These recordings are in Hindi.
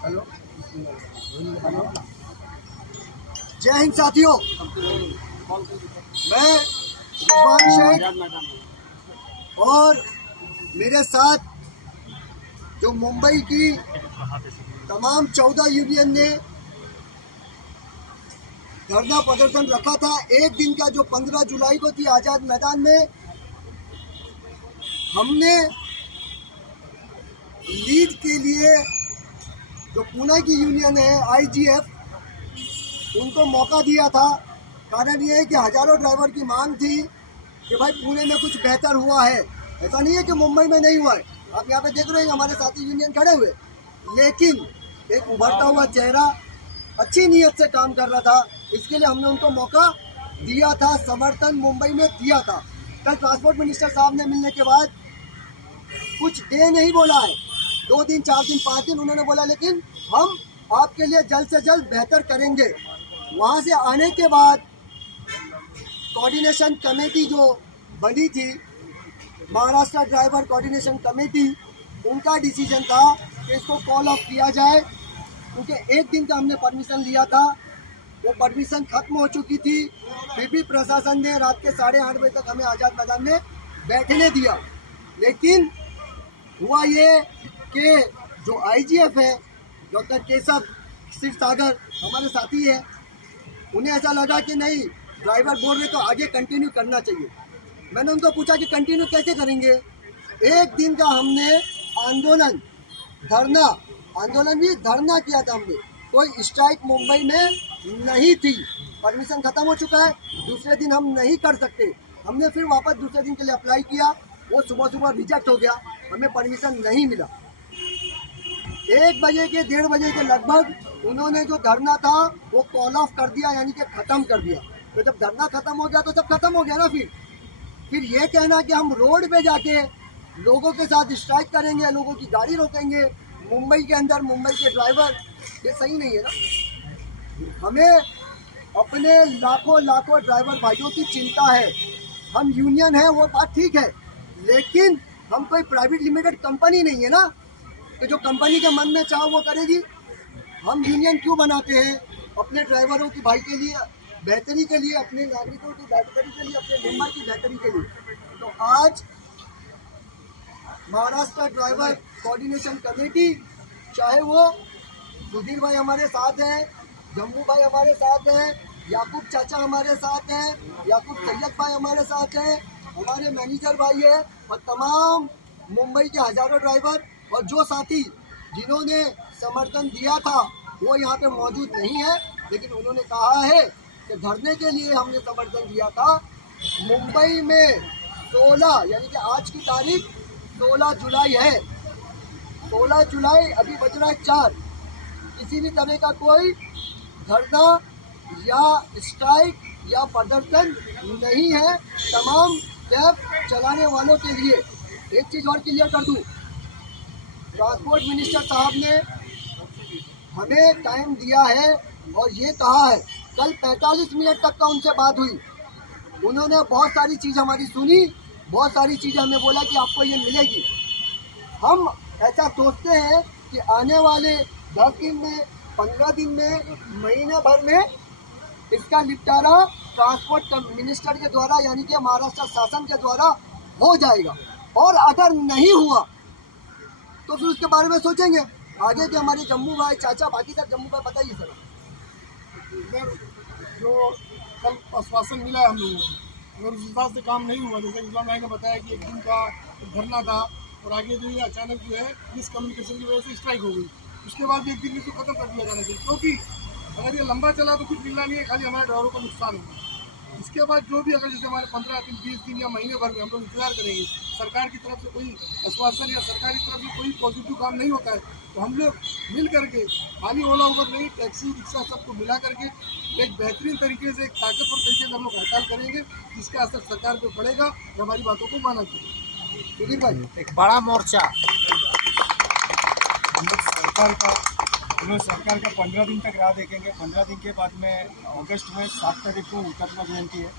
हेलो हेलो, जय हिंद साथियों। मैं रिजवान शेख और मेरे साथ जो मुंबई की तमाम 14 यूनियन ने धरना प्रदर्शन रखा था एक दिन का, जो 15 जुलाई को थी आज़ाद मैदान में। हमने लीड के लिए जो पुणे की यूनियन है IGF, उनको मौका दिया था। कारण ये है कि हज़ारों ड्राइवर की मांग थी कि भाई पुणे में कुछ बेहतर हुआ है। ऐसा नहीं है कि मुंबई में नहीं हुआ है। आप यहाँ पे देख रहे हैं हमारे साथी यूनियन खड़े हुए, लेकिन एक उभरता हुआ चेहरा अच्छी नीयत से काम कर रहा था, इसके लिए हमने उनको मौका दिया था, समर्थन मुंबई में दिया था। कल ट्रांसपोर्ट मिनिस्टर साहब ने मिलने के बाद कुछ डे नहीं बोला है, 2 दिन 4 दिन 5 दिन उन्होंने बोला, लेकिन हम आपके लिए जल्द से जल्द बेहतर करेंगे। वहाँ से आने के बाद कोऑर्डिनेशन कमेटी जो बनी थी, महाराष्ट्र ड्राइवर कोऑर्डिनेशन कमेटी, उनका डिसीजन था कि इसको कॉल ऑफ किया जाए, क्योंकि एक दिन का हमने परमिशन लिया था, वो परमिशन खत्म हो चुकी थी। फिर भी प्रशासन ने रात के 8:30 बजे तक हमें आज़ाद मैदान में बैठने दिया। लेकिन हुआ ये कि जो IGF है, डॉक्टर केशव क्षीरसागर हमारे साथी है, उन्हें ऐसा लगा कि नहीं, ड्राइवर बोल रहे तो आगे कंटिन्यू करना चाहिए। मैंने उनको पूछा कि कंटिन्यू कैसे करेंगे। एक दिन का हमने धरना किया था हमने, कोई स्ट्राइक मुंबई में नहीं थी। परमिशन खत्म हो चुका है, दूसरे दिन हम नहीं कर सकते। हमने फिर वापस दूसरे दिन के लिए अप्लाई किया, वो सुबह रिजेक्ट हो गया, हमें परमिशन नहीं मिला। 1 बजे के 1:30 बजे के लगभग उन्होंने जो धरना था वो कॉल ऑफ कर दिया, यानी कि ख़त्म कर दिया। तो जब धरना ख़त्म हो गया तो सब खत्म हो गया ना। फिर ये कहना कि हम रोड पे जाके लोगों के साथ स्ट्राइक करेंगे, लोगों की गाड़ी रोकेंगे मुंबई के अंदर, मुंबई के ड्राइवर, ये सही नहीं है ना। हमें अपने लाखों ड्राइवर भाइयों की चिंता है। हम यूनियन है, वो बात ठीक है, लेकिन हम कोई प्राइवेट लिमिटेड कंपनी नहीं है ना, तो जो कंपनी के मन में चाहो वो करेगी। हम यूनियन क्यों बनाते हैं? अपने ड्राइवरों की भाई के लिए, बेहतरी के लिए, अपने नागरिकों की बेहतरी के लिए, अपने मेंबर की बेहतरी के लिए। तो आज महाराष्ट्र ड्राइवर कोऑर्डिनेशन कमेटी, चाहे वो सुधीर भाई हमारे साथ हैं, जम्मू भाई हमारे साथ हैं, याकूब चाचा हमारे साथ हैं, याकूब सैयद भाई हमारे साथ हैं, हमारे मैनेजर भाई है, और तमाम मुंबई के हज़ारों ड्राइवर और जो साथी जिन्होंने समर्थन दिया था वो यहाँ पे मौजूद नहीं है। लेकिन उन्होंने कहा है कि धरने के लिए हमने समर्थन दिया था। मुंबई में 16, यानी कि आज की तारीख 16 जुलाई है, 16 जुलाई, अभी बज रहा है 4। किसी भी तरह का कोई धरना या स्ट्राइक या प्रदर्शन नहीं है। तमाम कैब चलाने वालों के लिए एक चीज़ और क्लियर कर दूँ, ट्रांसपोर्ट मिनिस्टर साहब ने हमें टाइम दिया है और ये कहा है, कल 45 मिनट तक का उनसे बात हुई। उन्होंने बहुत सारी चीज़ हमारी सुनी, बहुत सारी चीज़ें हमें बोला कि आपको ये मिलेगी। हम ऐसा सोचते हैं कि आने वाले 10 दिन में, 15 दिन में, महीने भर में इसका निपटारा ट्रांसपोर्ट मिनिस्टर के द्वारा, यानी कि महाराष्ट्र शासन के द्वारा हो जाएगा। और अगर नहीं हुआ तो फिर उसके बारे में सोचेंगे आगे कि हमारे जम्मू भाई, चाचा, बाकी सब जम्मू भाई, बताइए सर। जो कल आश्वासन मिला है हम लोगों को, अगर उस हिसाब से काम नहीं हुआ, जैसे इस्लाम भाई ने बताया कि एक दिन का धरना था और आगे जो ये अचानक जो है मिसकम्युनिकेशन की वजह से स्ट्राइक हो गई, उसके बाद एक दिन इसको खत्म कर दिया जाना चाहिए, क्योंकि अगर ये लंबा चला तो कुछ मिलना नहीं है, खाली हमारे ड्राइवरों का नुकसान होगा। इसके बाद जो भी, अगर जैसे हमारे 15 दिन, 20 दिन या महीने भर में हम लोग इंतजार करेंगे, सरकार की तरफ से कोई आश्वासन या सरकार की तरफ से कोई पॉजिटिव काम नहीं होता है, तो हम लोग मिल करके, खाली ओला उबर नहीं, टैक्सी रिक्शा सबको मिला करके एक बेहतरीन तरीके से, एक ताकतवर तरीके से हम लोग हड़ताल करेंगे, जिसका असर सरकार पर पड़ेगा और हमारी बातों को माना चाहिए। सुधीर भाई, एक बड़ा मोर्चा हम लोग सरकार का 15 दिन तक राह देखेंगे। 15 दिन के बाद में अगस्त में 7 तारीख को हुतात्मा जयंती है।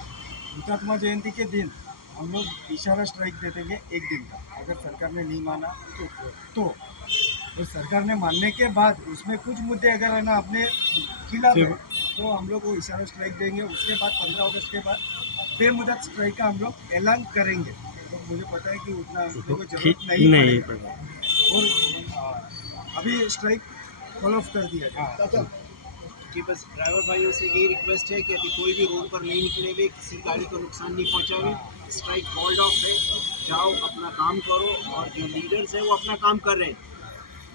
हुतात्मा जयंती के दिन हम लोग इशारा स्ट्राइक दे देंगे एक दिन का, अगर सरकार ने नहीं माना तो और सरकार ने मानने के बाद उसमें कुछ मुद्दे अगर है ना अपने खिलाफ है तो हम लोग वो इशारा स्ट्राइक देंगे। उसके बाद 15 अगस्त के बाद बेमुदत स्ट्राइक का हम लोग ऐलान करेंगे। तो मुझे पता है कि उतना अपने को जरूरत नहीं पड़ेगी और अभी स्ट्राइक कॉल ऑफ कर दिया है। कि बस ड्राइवर भाइयों से यही रिक्वेस्ट है कि अभी कोई भी रोड पर नहीं निकले हुए, किसी गाड़ी को नुकसान नहीं पहुंचावे। स्ट्राइक कॉल्ड ऑफ है, जाओ अपना काम करो। और जो लीडर्स हैं वो अपना काम कर रहे हैं,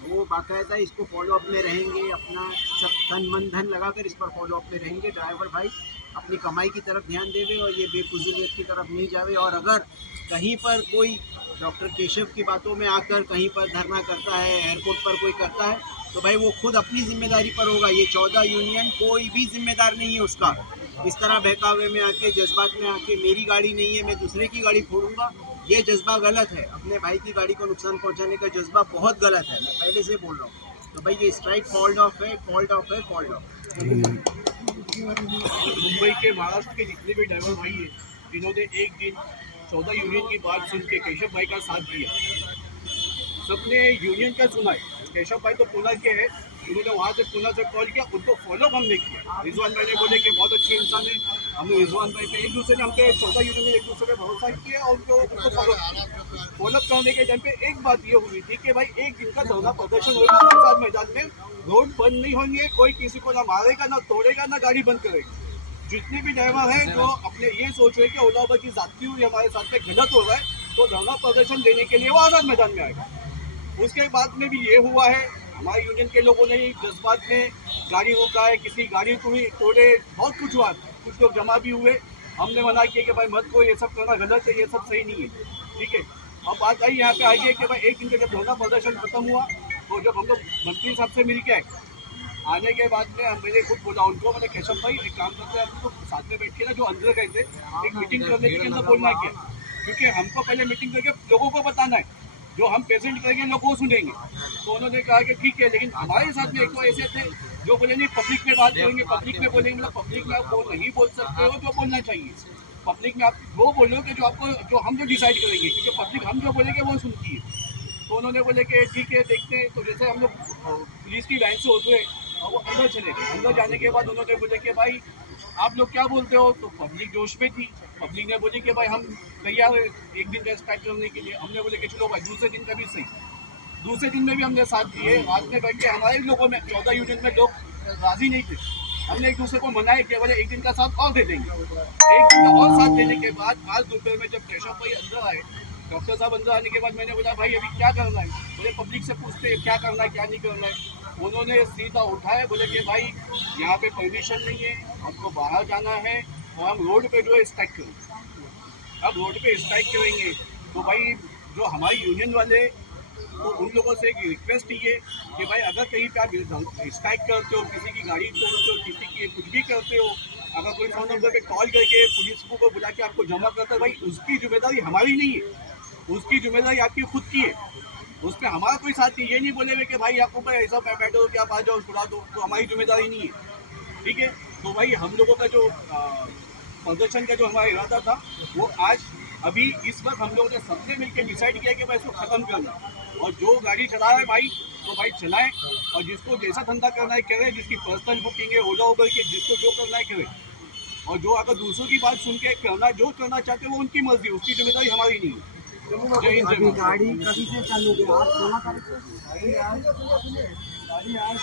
वो बाकायदा इसको फॉलो अप में रहेंगे, अपना सब तन मन धन लगाकर इस पर फॉलो अप में रहेंगे। ड्राइवर भाई अपनी कमाई की तरफ ध्यान देवे और ये बेफुजूलियत की तरफ नहीं जावे। और अगर कहीं पर कोई डॉक्टर केशव की बातों में आकर कहीं पर धरना करता है, एयरपोर्ट पर कोई करता है, तो भाई वो खुद अपनी जिम्मेदारी पर होगा। ये 14 यूनियन कोई भी जिम्मेदार नहीं है उसका। इस तरह बहकावे में आके, जज्बात में आके, मेरी गाड़ी नहीं है मैं दूसरे की गाड़ी फोड़ूंगा, ये जज्बा गलत है। अपने भाई की गाड़ी को नुकसान पहुंचाने का जज्बा बहुत गलत है, मैं पहले से बोल रहा हूँ। तो भाई ये स्ट्राइक कॉल्ड ऑफ है, कॉल्ड ऑफ है, कॉल्ड ऑफ। मुंबई के, महाराष्ट्र के जितने भी ड्राइवर भाई हैं, जिन्होंने एक दिन 14 यूनियन की बात सुन के केशव भाई का साथ दिया, सबने यूनियन का सुना है। केशव भाई तो पुणे के हैं, उन्होंने वहाँ से पुणे से कॉल किया, उनको फॉलो हमने किया। रिजवान भाई ने बोले कि बहुत अच्छे इंसान है, हमने रिजवान भाई पे एक दूसरे ने हमके 14 यूनियन ने एक दूसरे पे भरोसा किया और उनको फॉलो करने के टाइम पे एक बात ये हुई थी कि भाई एक दिन का धरना प्रदर्शन होगा आजाद मैदान में, रोड बंद नहीं होंगे, कोई किसी को ना मारेगा, ना तोड़ेगा, ना गाड़ी बंद करेगा। जितने भी ड्राइवर हैं जो अपने ये सोच रहे कि ओलावर की जाती हुई हमारे साथ में गलत हो रहा है, तो धरना प्रदर्शन देने के लिए वो आजाद मैदान में आएगा। उसके बाद में भी ये हुआ है, हमारे यूनियन के लोगों ने जज्बात में गाड़ी रोका है, किसी गाड़ी को भी तोड़े, बहुत कुछ हुआ। कुछ लोग जमा भी हुए, हमने मना किया कि भाई मत को, ये सब करना गलत है, ये सब सही नहीं है, ठीक है। अब बात आई यहाँ पे आई है कि भाई एक दिन का जब धरना प्रदर्शन खत्म हुआ, तो जब हम लोग मंत्री साहब से मिल के आने के बाद में मैंने खुद बोला उनको, मैंने केशव भाई एक काम करते हैं, हम लोग साथ में बैठ के ना जो अंदर गए थे एक मीटिंग करने के अंदर बोलना क्या, क्योंकि हमको पहले मीटिंग करके लोगों को बताना है, जो हम प्रेजेंट करेंगे लोग वो सुनेंगे। तो उन्होंने कहा कि ठीक है, लेकिन हमारे साथ में एक तो ऐसे थे जो बोले नहीं पब्लिक में बात करेंगे, पब्लिक में बोलेंगे। मतलब पब्लिक में आप वो नहीं बोल सकते हो जो बोलना चाहिए, पब्लिक में आप वो बोलो कि जो आपको, जो हम जो डिसाइड करेंगे, क्योंकि पब्लिक हम जो बोलेंगे वो सुनती है। तो उन्होंने बोले कि ठीक है देखते हैं। तो जैसे हम लोग पुलिस की लाइन से होते हैं और वो अंदर चले गए। अंदर जाने के बाद उन्होंने बोले कि भाई आप लोग क्या बोलते हो, तो पब्लिक जोश में थी। पब्लिक ने बोली कि भाई हम तैयार है एक दिन का स्ट्राइक करने के लिए। हमने बोले कि चलो भाई दूसरे दिन का भी सही। दूसरे दिन में भी हमने साथ दिए, रात में बैठ के हमारे लोगों में 14 यूनियन में लोग राजी नहीं थे। हमने एक दूसरे को मनाया कि बोले एक दिन का साथ और दे देंगे। एक दिन का और साथ देने के बाद आज दोपहर में जब केशव भाई अंदर आए, डॉक्टर साहब अंदर आने के बाद मैंने बोला भाई अभी क्या करना है, बोले पब्लिक से पूछते हैं क्या करना है क्या नहीं करना है। उन्होंने सीधा उठाया, बोले कि भाई यहाँ पे परमिशन नहीं है, हमको बाहर जाना है और हम रोड पे जो है स्ट्राइक करेंगे। अब रोड पे स्ट्राइक करेंगे तो भाई जो हमारे यूनियन वाले, तो उन लोगों से एक रिक्वेस्ट ये कि भाई अगर कहीं पे आप स्ट्राइक करते हो, किसी की गाड़ी तोड़ते हो, किसी की कुछ भी करते हो, अगर कोई फोन नंबर पे कॉल करके पुलिस को बुला के आपको जमा करता है, भाई उसकी जिम्मेदारी हमारी नहीं है, उसकी जिम्मेदारी आपकी खुद की है। उस पर हमारा कोई साथ नहीं, ये नहीं बोले कि भाई आपको भाई ऐसा बैठो कि आप आ जाओ छुड़ा दो, तो हमारी जिम्मेदारी नहीं है, ठीक है। तो भाई हम लोगों का जो प्रदर्शन का जो हमारा इरादा था वो आज अभी इस वक्त हम लोगों ने सबने मिलकर डिसाइड किया कि भाई इसको ख़त्म करना, और जो गाड़ी चला रहा है भाई तो भाई चलाएं, और जिसको जैसा धंधा करना है करे, जिसकी पर्सनल बुकिंग है ओला उबर के, जिसको जो करना है करे। और जो अगर दूसरों की बात सुन के करना जो करना चाहते हैं वो उनकी मर्जी, उसकी जिम्मेदारी हमारी नहीं है। जय हिंद, जय भारत। गाड़ी कभी से चालू हुई? आज 16 तारीख से गाड़ी आज